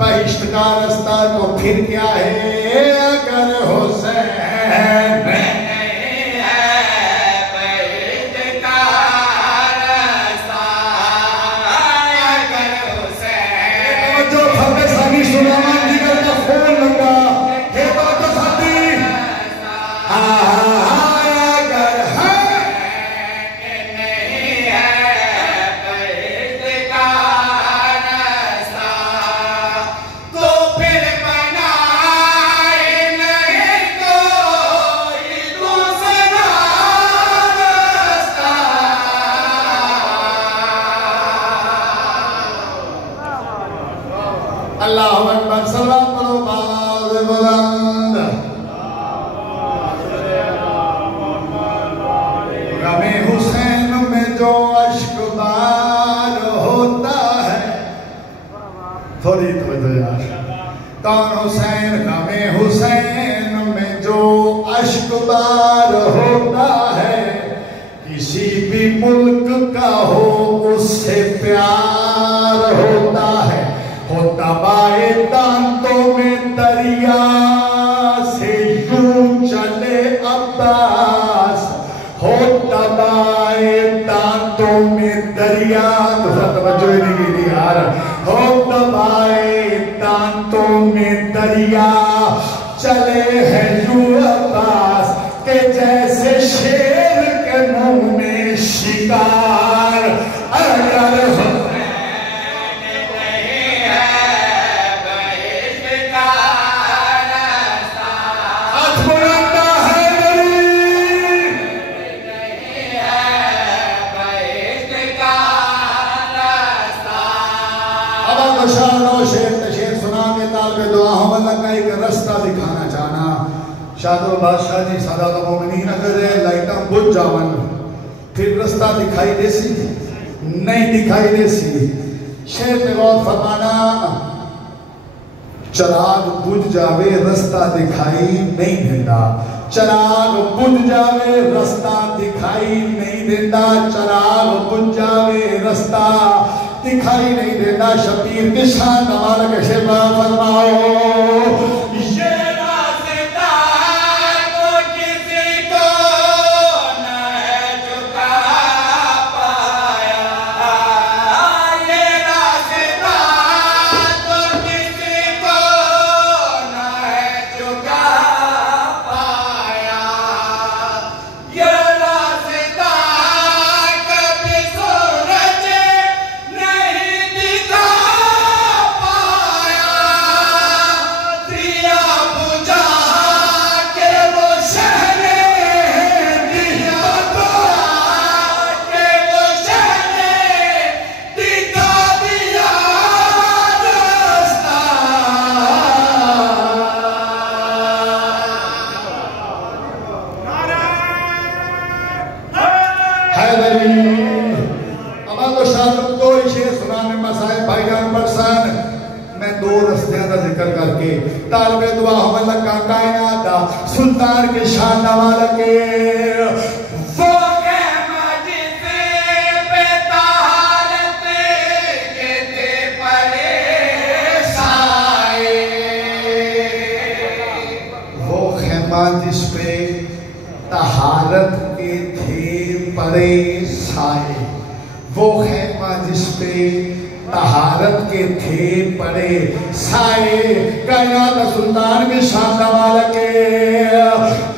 बहिश्त का रास्ता तो फिर क्या है अगर हुसैन नहीं है बहिश्त का रास्ता अगर हुसैन जो फर्क सानी सुनाना जिगर का फोन लगा हे बात साथी अल्लाहु अकबर सल्लल्लाहु अलैहि बुलंद गमे हुसैन में जो अश्क बार होता है थोड़ी तो यार कौन हुसैन गमे हुसैन में जो अश्क बार होता है किसी भी मुल्क का हो उससे प्यार होता है हो दबाए दांतों में दरिया से यूं चले अब्बास हो दबाए दांतों में दरिया तवज्जो नहीं की यार हो दबाए दांतों में दरिया चले हैं यूं अब्बास के जैसे शेर के मुंह में शिकार अगर एक रास्ता दिखाना चाहना शादो बादशाह जी सादा मोमिनीन अगर लाइटा बुझ जावन फिर रास्ता दिखाई देसी नहीं दिखाई देसी शेर पे गौर फरमाना चराग बुझ जावे रास्ता दिखाई नहीं देता चराग बुझ जावे रास्ता दिखाई नहीं देता चराग बुझ जावे रास्ता दिखाई नहीं देता शबीर के शान हमारा कैसे फरमाओ ये रास्ता तो किसी को न है चुका पाया ये रास्ता तो किसी को न है चुका पाया ये रास्ता कभी सूरज तालबे दुआ हमला का कायनात सुल्तान के शान वाला के वो के मजिसे बेतालत के ते परे साए वो खेमा जिस पे तहारत के थे परे साए वो खेमा जिस पे तहारत के थे पड़े साए कायनात सुल्तान के शान वाला के